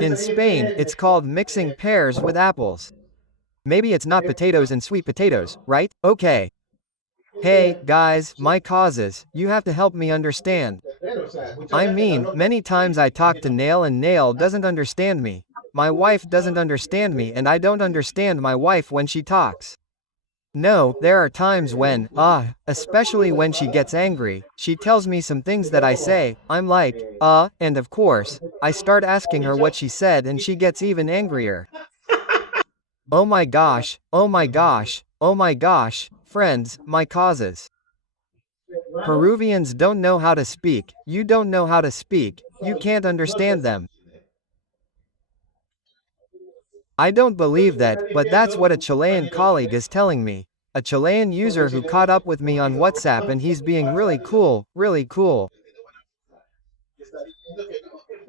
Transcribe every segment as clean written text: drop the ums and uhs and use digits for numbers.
In Spain, it's called mixing pears with apples. Maybe it's not potatoes and sweet potatoes, right? Okay. Hey, guys, my causes, you have to help me understand. I mean, many times I talk to Nail and Nail doesn't understand me. My wife doesn't understand me and I don't understand my wife when she talks. No, there are times when, especially when she gets angry, she tells me some things that I say, I'm like, and of course, I start asking her what she said and she gets even angrier. Oh my gosh, oh my gosh, oh my gosh, friends, my causes. Peruvians don't know how to speak, you don't know how to speak, you can't understand them. I don't believe that, but that's what a Chilean colleague is telling me. A Chilean user who caught up with me on WhatsApp and he's being really cool, really cool.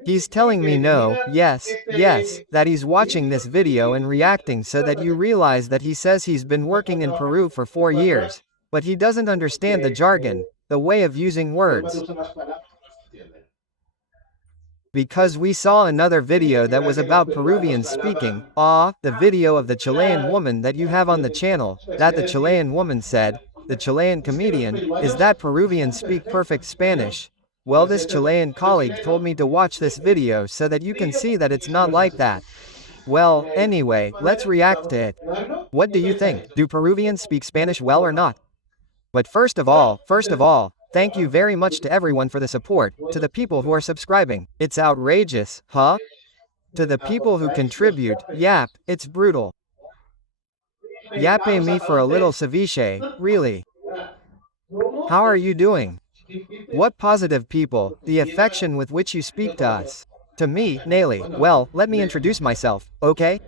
He's telling me no, yes, yes, that he's watching this video and reacting so that you realize that he says he's been working in Peru for 4 years. But he doesn't understand the jargon, the way of using words. Because we saw another video that was about Peruvians speaking, the video of the Chilean woman that you have on the channel, that the Chilean woman said, the Chilean comedian, is that Peruvians speak perfect Spanish. Well, this Chilean colleague told me to watch this video so that you can see that it's not like that. Well, anyway, let's react to it. What do you think? Do Peruvians speak Spanish well or not? But first of all, thank you very much to everyone for the support, to the people who are subscribing. It's outrageous, huh? To the people who contribute, yap, it's brutal. Yape me for a little ceviche, really. How are you doing? What positive people, the affection with which you speak to us. To me, Nelly, well, let me introduce myself, okay?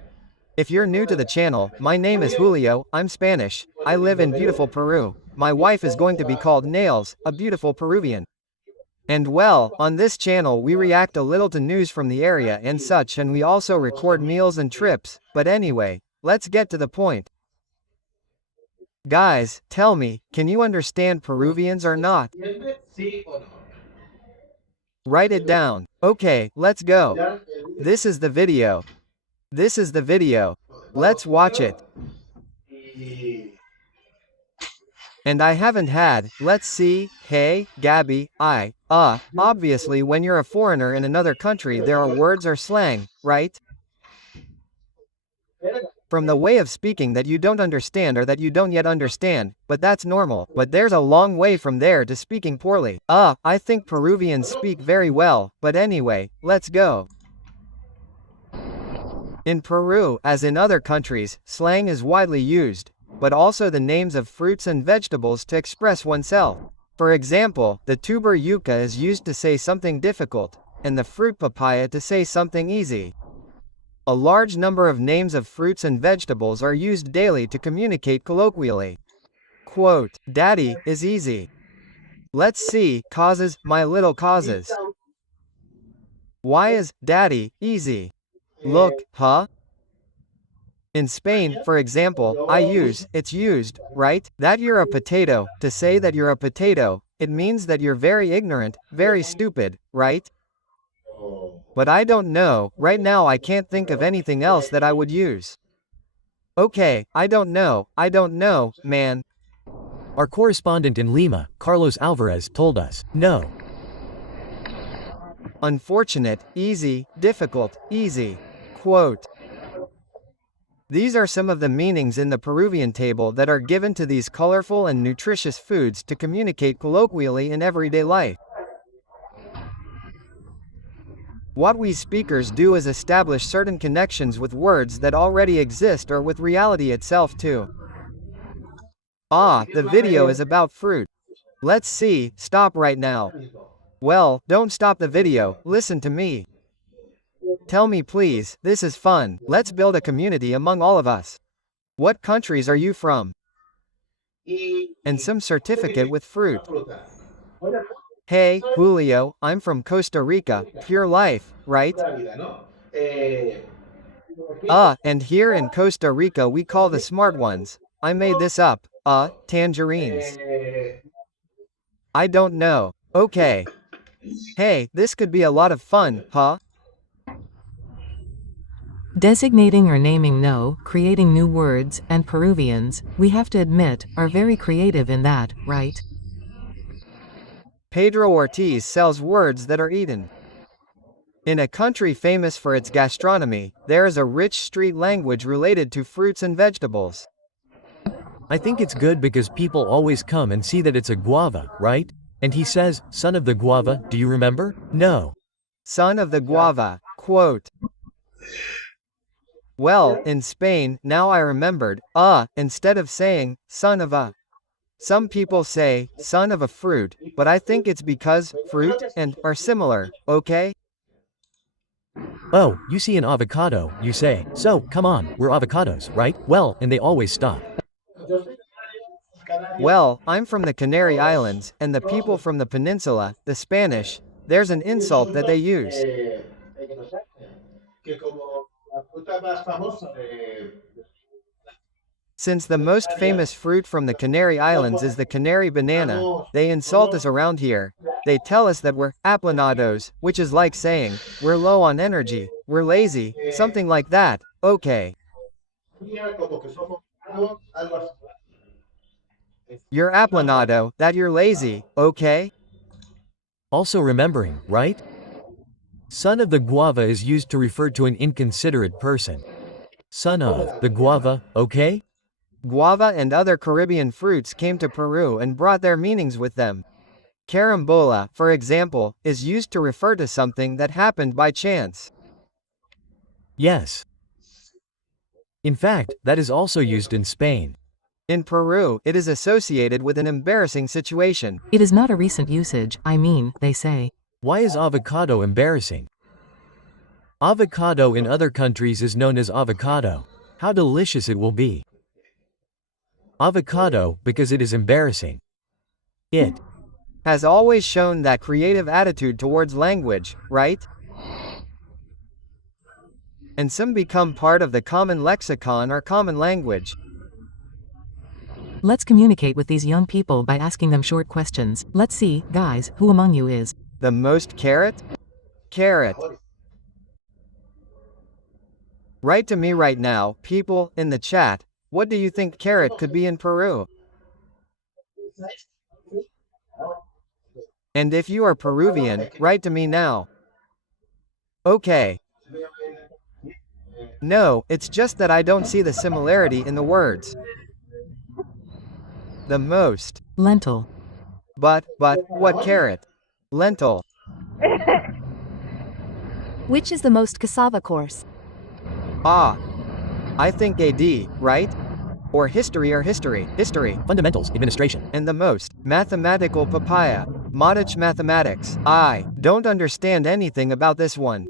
If you're new to the channel, my name is Julio, I'm Spanish, I live in beautiful Peru. My wife is going to be called Nails, a beautiful Peruvian. And well, on this channel we react a little to news from the area and such, and we also record meals and trips, but anyway, let's get to the point. Guys, tell me, can you understand Peruvians or not? Write it down. Okay, let's go. This is the video. This is the video. Let's watch it. And I haven't had, let's see, hey, Gabby, obviously when you're a foreigner in another country there are words or slang, right? From the way of speaking that you don't understand or that you don't yet understand, but that's normal. But there's a long way from there to speaking poorly. I think Peruvians speak very well, but anyway, let's go. In Peru, as in other countries, slang is widely used, but also the names of fruits and vegetables to express oneself. For example, the tuber yuca is used to say something difficult, and the fruit papaya to say something easy. A large number of names of fruits and vegetables are used daily to communicate colloquially. Quote, Daddy is easy. Let's see, causes, my little causes. Why is Daddy easy? Look, huh? In Spain, for example, it's used, right? That you're a potato, to say that you're a potato, it means that you're very ignorant, very stupid, right? But I don't know, right now I can't think of anything else that I would use. Okay, I don't know, man. Our correspondent in Lima, Carlos Alvarez, told us, no. Unfortunate, easy, difficult, easy. Quote. These are some of the meanings in the Peruvian table that are given to these colorful and nutritious foods to communicate colloquially in everyday life. What we speakers do is establish certain connections with words that already exist or with reality itself too. The video is about fruit. Let's see, stop right now. Well, don't stop the video, listen to me. Tell me please, this is fun, let's build a community among all of us. What countries are you from? And some certificate with fruit. Hey, Julio, I'm from Costa Rica, pure life, right? And here in Costa Rica we call the smart ones, I made this up, tangerines. I don't know. Okay. Hey, this could be a lot of fun, huh? Designating or naming no, creating new words, and Peruvians, we have to admit, are very creative in that, right? Pedro Ortiz sells words that are eaten. In a country famous for its gastronomy, there is a rich street language related to fruits and vegetables. I think it's good because people always come and see that it's a guava, right? And he says, son of the guava, do you remember? No. Son of the guava, quote. Well, in Spain, now I remembered, instead of saying, son of a. Some people say, son of a fruit, but I think it's because, fruit, and, are similar, okay? Oh, you see an avocado, you say, so, come on, we're avocados, right? Well, and they always stop. Well, I'm from the Canary Islands, and the people from the peninsula, the Spanish, there's an insult that they use. Since the most famous fruit from the Canary Islands is the canary banana, they insult us around here. They tell us that we're aplanados, which is like saying, we're low on energy, we're lazy, something like that, okay. You're aplanado, that you're lazy, okay? Also remembering, right? Son of the guava is used to refer to an inconsiderate person. Son of the guava, okay? Guava and other Caribbean fruits came to Peru and brought their meanings with them. Carambola, for example, is used to refer to something that happened by chance. Yes. In fact, that is also used in Spain. In Peru, it is associated with an embarrassing situation. It is not a recent usage, I mean, they say. Why is avocado embarrassing? Avocado in other countries is known as avocado. How delicious it will be. Avocado, because it is embarrassing. It has always shown that creative attitude towards language, right? And some become part of the common lexicon or common language. Let's communicate with these young people by asking them short questions. Let's see, guys, who among you is the most carrot? Carrot. Write to me right now, people, in the chat. What do you think carrot could be in Peru? And if you are Peruvian, write to me now. Okay. No, it's just that I don't see the similarity in the words. The most. lentil. But, what carrot? Lentil. Which is the most cassava course? I think AD, right? Or history. fundamentals, administration. And the most, mathematical papaya. Modich mathematics. I don't understand anything about this one.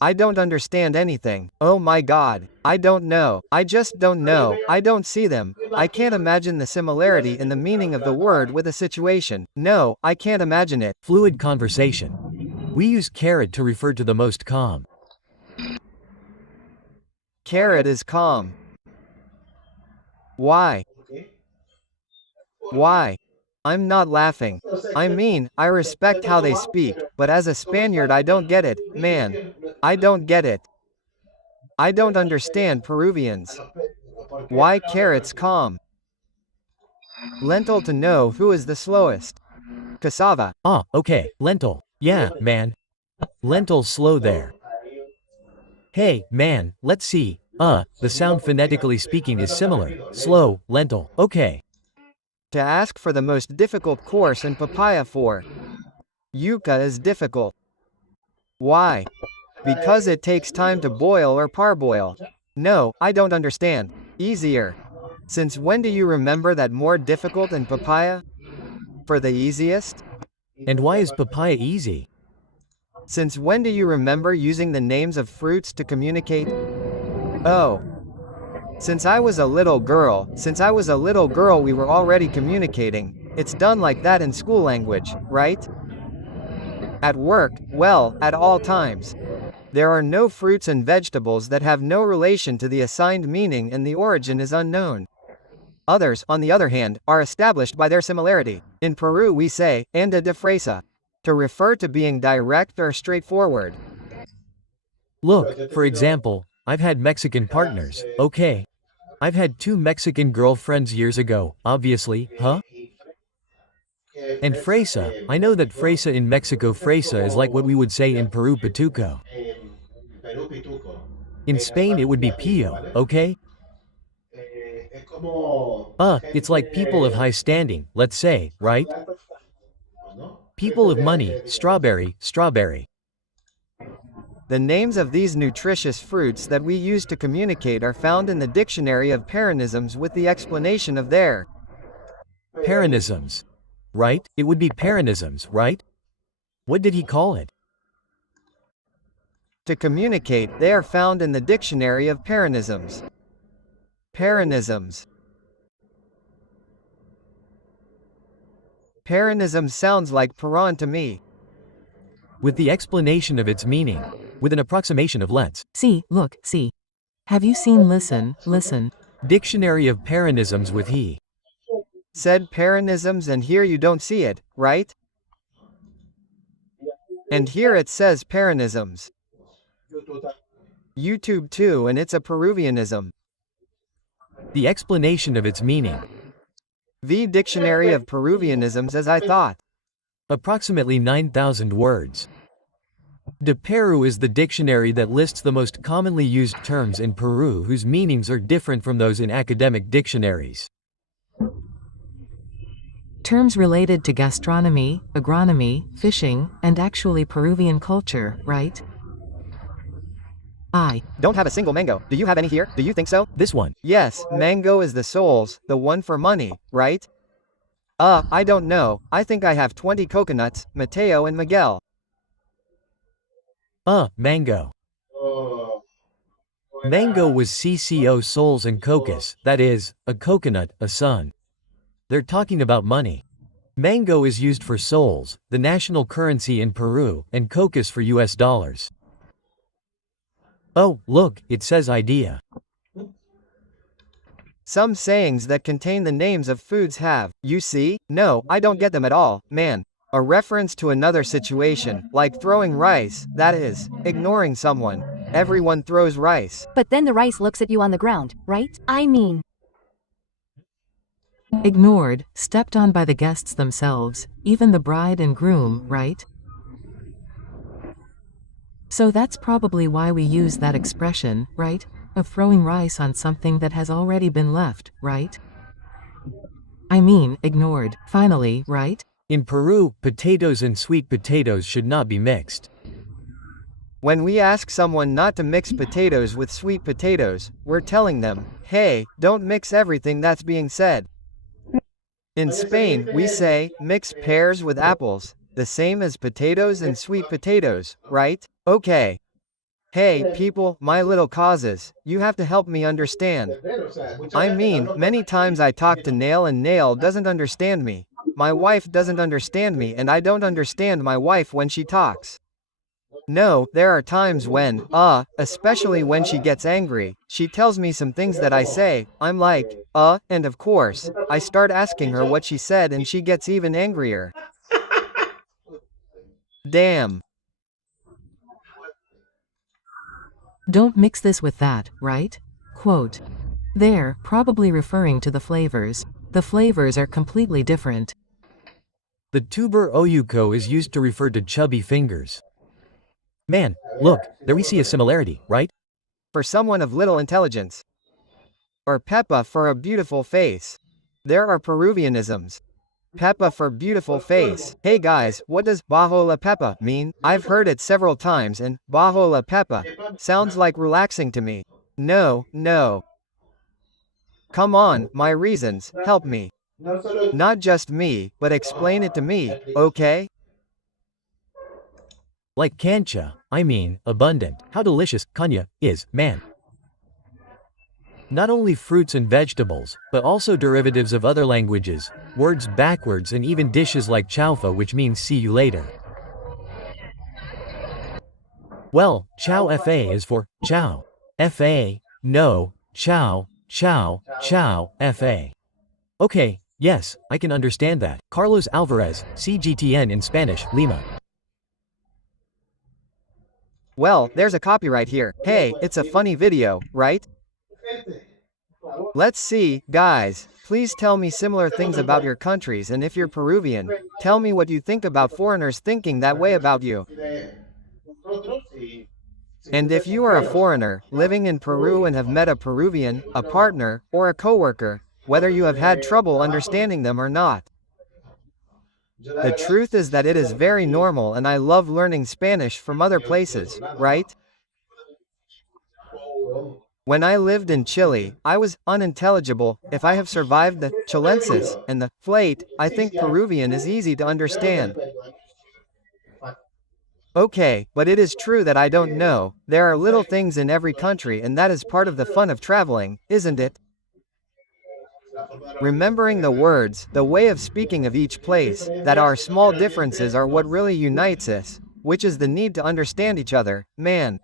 I don't understand anything. Oh my god. I don't know. I just don't know. I don't see them. I can't imagine the similarity in the meaning of the word with a situation. No, I can't imagine it. Fluid conversation. We use carrot to refer to the most calm. Carrot is calm. Why? Why? I'm not laughing. I mean, I respect how they speak, but as a Spaniard I don't get it, man. I don't get it. I don't understand Peruvians. Why carrots calm? Lentil to know who is the slowest. Cassava. Okay, lentil. Yeah, man. Lentil slow there. Hey, man, let's see. The sound phonetically speaking is similar. Slow, lentil. Okay. To ask for the most difficult course in papaya for. Yuca is difficult. Why? Because it takes time to boil or parboil. No, I don't understand. Easier. Since when do you remember that more difficult in papaya? For the easiest? And why is papaya easy? Since when do you remember using the names of fruits to communicate? Oh. Since I was a little girl, we were already communicating. It's done like that in school language, right? At work, well, at all times. There are no fruits and vegetables that have no relation to the assigned meaning and the origin is unknown. Others, on the other hand, are established by their similarity. In Peru we say, anda de fresa, to refer to being direct or straightforward. Look, for example, I've had Mexican partners, okay? I've had 2 Mexican girlfriends years ago, obviously, huh? And fresa, I know that fresa in Mexico fresa is like what we would say in Peru pituco. In Spain it would be pillo, okay? It's like people of high standing, let's say, right? People of money, strawberry, strawberry. The names of these nutritious fruits that we use to communicate are found in the Dictionary of Peruanisms with the explanation of their Peruanisms. Right? It would be Peruanisms, right? What did he call it? To communicate, they are found in the Dictionary of Peruanisms. Peruanisms. Peruanism sounds like Peruan to me. With the explanation of its meaning. With an approximation of let's. See, look, see. Have you seen listen, listen? Dictionary of Peruanisms with he. Said Peruanisms and here you don't see it, right? And here it says Peruanisms. YouTube too and it's a Peruvianism. The explanation of its meaning. The Dictionary of Peruvianisms as I thought. Approximately 9,000 words. De Peru is the dictionary that lists the most commonly used terms in Peru whose meanings are different from those in academic dictionaries. Terms related to gastronomy, agronomy, fishing, and actually Peruvian culture, right? I don't have a single mango. Do you have any here? Do you think so? This one. Yes, mango is the souls, the one for money, right? I don't know. I think I have 20 coconuts, Mateo and Miguel. Mango. Mango was CCO souls and cocos, that is, a coconut, a sun. They're talking about money. Mango is used for soles, the national currency in Peru, and cocos for US dollars. Oh, look, it says idea. Some sayings that contain the names of foods have, you see? No, I don't get them at all, man. A reference to another situation, like throwing rice, that is, ignoring someone. Everyone throws rice. But then the rice looks at you on the ground, right? I mean. Ignored, stepped on by the guests themselves, even the bride and groom, right? So that's probably why we use that expression, right? Of throwing rice on something that has already been left, right? I mean, ignored, finally, right? In Peru, potatoes and sweet potatoes should not be mixed. When we ask someone not to mix potatoes with sweet potatoes, we're telling them, hey, don't mix everything that's being said. In Spain, we say, mix pears with apples, the same as potatoes and sweet potatoes, right? Okay. Hey, people, my little causes, you have to help me understand. I mean, many times I talk to Nail and Nail doesn't understand me. My wife doesn't understand me and I don't understand my wife when she talks. No, there are times when, especially when she gets angry, she tells me some things that I say, I'm like, and of course, I start asking her what she said and she gets even angrier. Damn. Don't mix this with that, right? Quote. They're probably referring to the flavors. The flavors are completely different. The tuber oyuco is used to refer to chubby fingers. Man, look, there we see a similarity, right? For someone of little intelligence. Or Peppa for a beautiful face. There are Peruvianisms. Peppa for beautiful face. Hey guys, what does bajo la Peppa mean? I've heard it several times and bajo la Peppa sounds like relaxing to me. No. Come on, my reasons, help me. Not just me, but explain it to me, okay? Like cancha, I mean, abundant. How delicious, caña, is, man. Not only fruits and vegetables, but also derivatives of other languages, words backwards and even dishes like chaufa which means see you later. Well, chow fa is for, chow. Fa, no, chow, fa. Okay, yes, I can understand that. Carlos Alvarez, CGTN in Spanish, Lima. Well, there's a copyright here. Hey, it's a funny video, right? Let's see, guys. Please tell me similar things about your countries, and if you're Peruvian, tell me what you think about foreigners thinking that way about you. And if you are a foreigner, living in Peru and have met a Peruvian, a partner, or a coworker, whether you have had trouble understanding them or not. The truth is that it is very normal, and I love learning Spanish from other places, right? When I lived in Chile, I was unintelligible. If I have survived the chilensis and the flate, I think Peruvian is easy to understand. Okay, but it is true that I don't know. There are little things in every country, and that is part of the fun of traveling, isn't it? Remembering the words, the way of speaking of each place, that our small differences are what really unites us, which is the need to understand each other, man.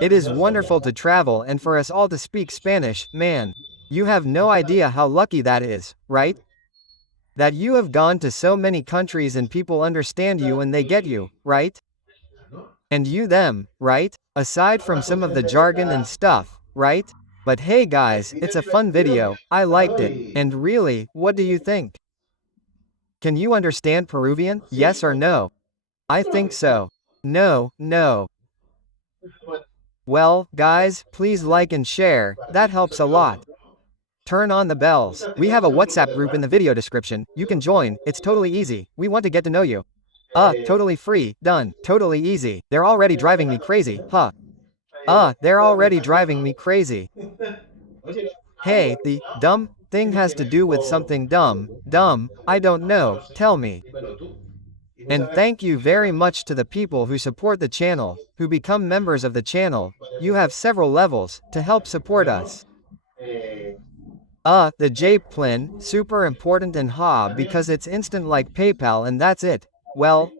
It is wonderful to travel and for us all to speak Spanish, man. You have no idea how lucky that is, right? That you have gone to so many countries and people understand you and they get you, right? And you them, right? Aside from some of the jargon and stuff, right? But hey guys, it's a fun video, I liked it, and really, what do you think? Can you understand Peruvian, yes or no? I think so. No, no. Well, guys, please like and share, that helps a lot. Turn on the bells. We have a WhatsApp group in the video description, you can join, it's totally easy, we want to get to know you. Totally free, done, totally easy, they're already driving me crazy, huh? They're already driving me crazy. Hey, the dumb thing has to do with something dumb, I don't know, tell me. And thank you very much to the people who support the channel, who become members of the channel, you have several levels, to help support us. The J-Plin, super important and because it's instant like PayPal and that's it. Well,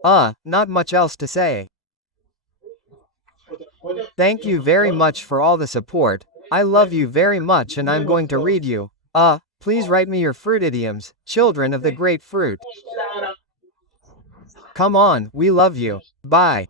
not much else to say. Thank you very much for all the support, I love you very much and I'm going to read you. Please write me your fruit idioms, children of the great fruit. Come on, we love you. Bye.